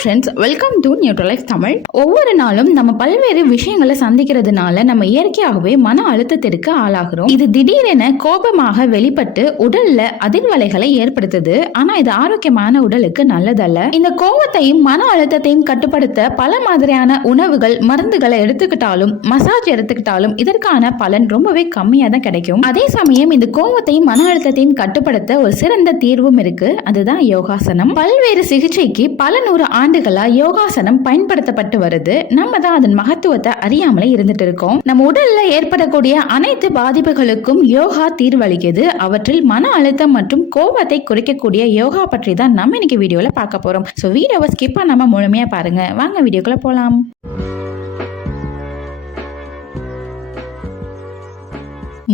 Friends, welcome to Neutralife Tamil. ஒவ்வொரு நாளும் நம்ம பல்வேறு விஷயங்களை சந்திக்கிறதுனால நம்ம இயற்கையாகவே மன அழுத்தத்திற்கு ஆளாகிறோம். இது திடீரென கோபமாக வெளிப்பட்டு உடல்ல அதிர்வலைகளை ஏற்படுத்துது. ஆனா இது ஆரோக்கியமான உடலுக்கு நல்லதல்ல. இந்த கோபத்தையும் மன அழுத்தத்தையும் கட்டுப்படுத்த பல மாதிரியான உணவுகள், மருந்துகளை எடுத்துக்கிட்டாலும், மசாஜ் எடுத்துக்கிட்டாலும் இதற்கான பலன் ரொம்பவே கம்மியா தான் கிடைக்கும். அதே சமயம் இந்த கோபத்தையும் மன அழுத்தத்தையும் கட்டுப்படுத்த ஒரு சிறந்த தீர்வும் இருக்கு. அதுதான் யோகாசனம். பல்வேறு சிகிச்சைக்கு பல நூறு ஆண்டுகளா யோகாசனம் பயன்படுத்தப்பட்டு வருது. நம்ம தான் அதன் மகத்துவத்தை அறியாமலே இருந்துட்டு இருக்கோம். நம்ம உடல்ல ஏற்படக்கூடிய அனைத்து பாதிப்புகளுக்கும் யோகா தீர்வளிக்குது. அவற்றில் மன அழுத்தம் மற்றும் கோபத்தை குறைக்கக்கூடிய யோகா பற்றி தான் நம்ம இன்னைக்கு வீடியோல பார்க்க போறோம். சோ வீடியோவை ஸ்கிப் பண்ணாம முழுமையா பாருங்க. வாங்க வீடியோக்குள்ள போலாம்.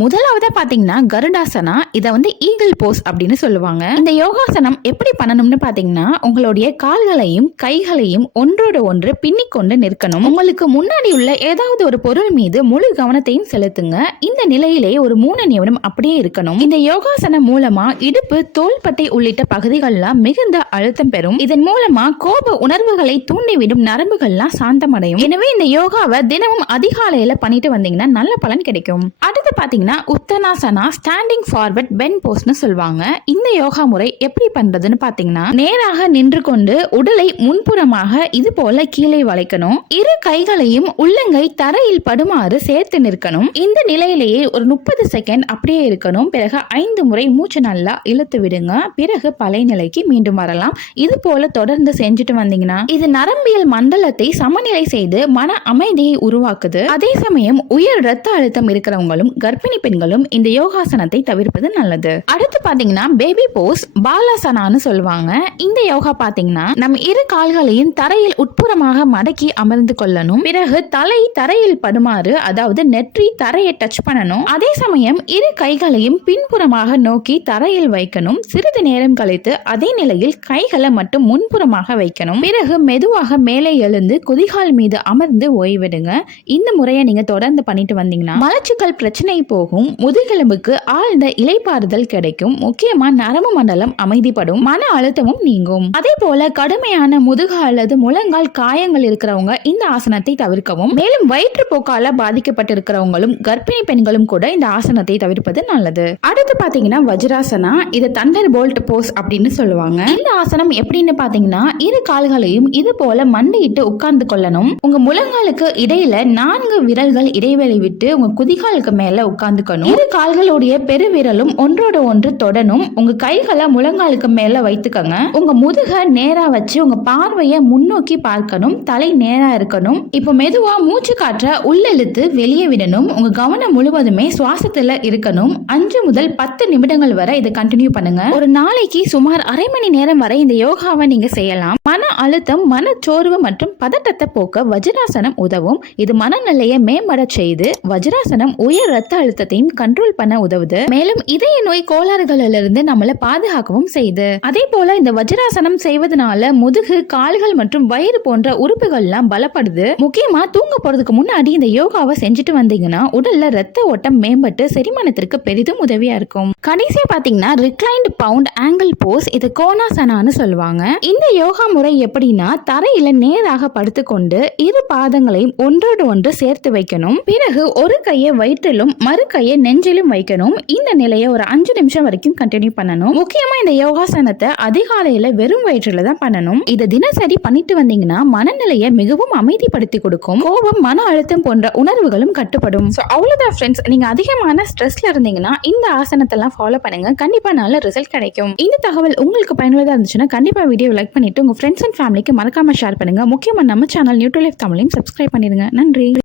முதலாவதா பாத்தீங்கன்னா கருடாசனா. இதை ஈகிள் போஸ் அப்படின்னு சொல்லுவாங்க. இந்த யோகாசனம் எப்படி பண்ணணும்னு பாத்தீங்கன்னா, உங்களுடைய கால்களையும் கைகளையும் ஒன்றோடு ஒன்று பின்னிக்கொண்டு நிற்கணும். உங்களுக்கு முன்னாடி உள்ள ஏதாவது ஒரு பொருள் மீது முழு கவனத்தையும் செலுத்துங்க. இந்த நிலையிலேயே ஒரு 3 நிமிடம் அப்படியே இருக்கணும். இந்த யோகாசனம் மூலமா இடுப்பு, தோள்பட்டை உள்ளிட்ட பகுதிகள்லாம் மிகுந்த அழுத்தம் பெறும். இதன் மூலமா கோப உணர்வுகளை தூண்டிவிடும் நரம்புகள்லாம் சாந்தமடையும். எனவே இந்த யோகாவை தினமும் அதிகாலையில பண்ணிட்டு வந்தீங்கன்னா நல்ல பலன் கிடைக்கும். அடுத்து பாத்தீங்கன்னா உத்தனாசனா, ஸ்டாண்டிங் ஃபார்வர்ட் பெண்ட் போஸ்ட்னு சொல்லுவாங்க. இந்த யோகா முறை எப்படி பண்றதுன்னு பாத்தீங்கன்னா, நேராக நின்று கொண்டு உடலை முன்புறமாக இது போல கீழே வளைக்கணும். இரு கைகளையும் உள்ளங்கை தரையில் படுமாறு சேர்த்து நிற்கணும். இந்த நிலையிலேயே ஒரு 30 செகண்ட் அப்படியே இருக்கணும். பிறகு 5 முறை மூச்சு நல்லா இழுத்து விடுங்க. பிறகு பழைய நிலைக்கு மீண்டும் வரலாம். இது போல தொடர்ந்து செஞ்சுட்டு வந்தீங்கன்னா இது நரம்பியல் மண்டலத்தை சமநிலை செய்து மன அமைதியை உருவாக்குது. அதே சமயம் உயர் ரத்த அழுத்தம் இருக்கிறவங்களும் கர்ப்பிணி பெண்களும் இந்த யோகாசனத்தை தவிர்ப்பது நல்லது. அடுத்து பாத்தீங்கன்னா பேபி போஸ், பாலாசனான்னு சொல்லுவாங்க. இந்த யோகா பாத்தீங்கன்னா நம்ம இரு கால்களையும் தரையில் உட்புறமாக மடக்கி அமர்ந்து கொள்ளணும். பிறகு தலை தரையில் படுமாறு, அதாவது நெற்றி தரையை டச் பண்ணணும். அதே சமயம் இரு கைகளையும் பின்புறமாக நோக்கி தரையில் வைக்கணும். சிறிது நேரம் கழித்து அதே நிலையில் கைகளை மட்டும் முன்புறமாக வைக்கணும். பிறகு மெதுவாக மேலே எழுந்து குதிகால் மீது அமர்ந்து ஓய்விடுங்க. இந்த முறையை நீங்க தொடர்ந்து பண்ணிட்டு வந்தீங்கன்னா மலச்சிக்கல் பிரச்சனை போகும். முதுகெலும்புக்கு ஆழ்ந்த இளைப்பாறுதல் கிடைக்கும். முக்கியமா நரம்பு மண்டலம் அமைதிப்படும். மன அழுத்தமும் நீங்கும். அதே போல கடுமையான முதுகு அல்லது முழங்கால் காயங்கள் இருக்கிறவங்க இந்த ஆசனத்தை தவிர்க்கவும். மேலும் வயிற்றுப்போக்கால பாதிக்கப்பட்டிருக்கிறவங்களும் கர்ப்பிணி பெண்களும் கூட இந்த ஆசனத்தை தவிர்ப்பது நல்லது. அடுத்து பாத்தீங்கன்னா வஜ்ராசனா. இது thunderbolt போஸ் அப்படின்னு சொல்லுவாங்க. இந்த ஆசனம் எப்படின்னு பாத்தீங்கன்னா, இரு கால்களையும் இது போல மண்டியிட்டு உட்கார்ந்து கொள்ளணும். உங்க முழங்காலுக்கு இடையில 4 விரல்கள் இடைவெளி விட்டு உங்க குதிகாலுக்கு மேல உட்கார்ந்துக்கணும். இரு கால்களுடைய பெருவிரலும் ஒன்றோட ஒன்று தொடணும். உங்க கைகளை முழங்காலுக்கு மேல வைத்துக்கங்க. உங்க முதுக நேரா வச்சு உங்க பார்வையை முன்னோக்கி பார்க்கணும். தலை நேரா இருக்கணும். இப்போ மெதுவா மூச்சு காற்ற உள்ளெழுத்து வெளியே விடணும். உங்க கவனம் முழுவதுமே சுவாசத்துல இருக்கணும். 5 முதல் 10 நிமிடங்கள் வரை இதை கண்டினியூ பண்ணுங்க. ஒரு நாளைக்கு சுமார் அரை மணி நேரம் வரை இந்த யோகாவை நீங்க செய்யலாம். மன அழுத்தம், மனச்சோர்வு மற்றும் பதட்டத்தை போக்க வஜ்ராசனம் உதவும். இது மனநிலையை மேம்பட செய்து வஜ்ராசனம் உயர் ரத்த அழுத்தத்தையும் கண்ட்ரோல் பண்ண உதவுது. மேலும் இதய நோய் கோளாறுகளிலிருந்து நம்மளை பாதுகாக்கவும் செய்யுது. அதே போல இந்த வஜ்ராசனம் செய்வதனால முதுகு, கால்கள் மற்றும் வயிறு போன்ற உறுப்புகள்லாம் பலப்படுது. முக்கியமா தூங்க போறதுக்கு முன்னாடி இந்த யோகாவை செஞ்சுட்டு வந்தீங்கன்னா உடல்ல ரத்த ஓட்டம் மேம்பட்டு செரிமானத்திற்கு பெரிதும் உதவியா இருக்கும். கடைசியா பாத்தீங்கன்னா Reclined பவுண்ட் ஆங்கிள் போஸ். இது கோணாசனான்னு சொல்லுவாங்க. இந்த யோகா முறை எப்படின்னா, தரையில நேராக படுத்துக்கொண்டு இரு பாதங்களையும் ஒன்றோடு ஒன்று சேர்த்து வைக்கணும். பிறகு ஒரு கையை வயிற்றிலும் மறு கையை நெஞ்சிலும் வைக்கணும். இந்த நிலையை ஒரு 5 நிமிஷம் வரைக்கும் கண்டினியூ பண்ணணும். முக்கியமா இந்த யோகாசனத்தை அதிகாலையில வெறும் வயிற்றுல தான் பண்ணணும். இதை தினசரி பண்ணிட்டு வந்தீங்கன்னா மனநிலையை மிகவும் அமைதிப்படுத்தி கொடுக்கும். கோபம், மன அழுத்தம் போன்ற உணர்வுகளும் கட்டுப்படும். அவ்வளவுதான் ஃப்ரெண்ட்ஸ். நீங்க அதிகமான ஸ்ட்ரெஸ்ல இருந்தீங்கன்னா இந்த ஆசனத்தை எல்லாம் ஃபாலோ பண்ணுங்க. கண்டிப்பா நல்ல ரிசல்ட் கிடைக்கும். இந்த தகவல் உங்களுக்கு பயனுள்ளதா இருந்துச்சுன்னா கண்டிப்பா வீடியோ லைக் பண்ணிட்டு உங்க ஃப்ரெண்ட்ஸ் அண்ட் ஃபேமிலிக்கு மறக்காம ஷேர் பண்ணுங்க. முக்கியமா நம்ம சேனல் நியூட்ரலைஃப் தமிழையும் சப்ஸ்கிரைப் பண்ணிடுங்க. நன்றி.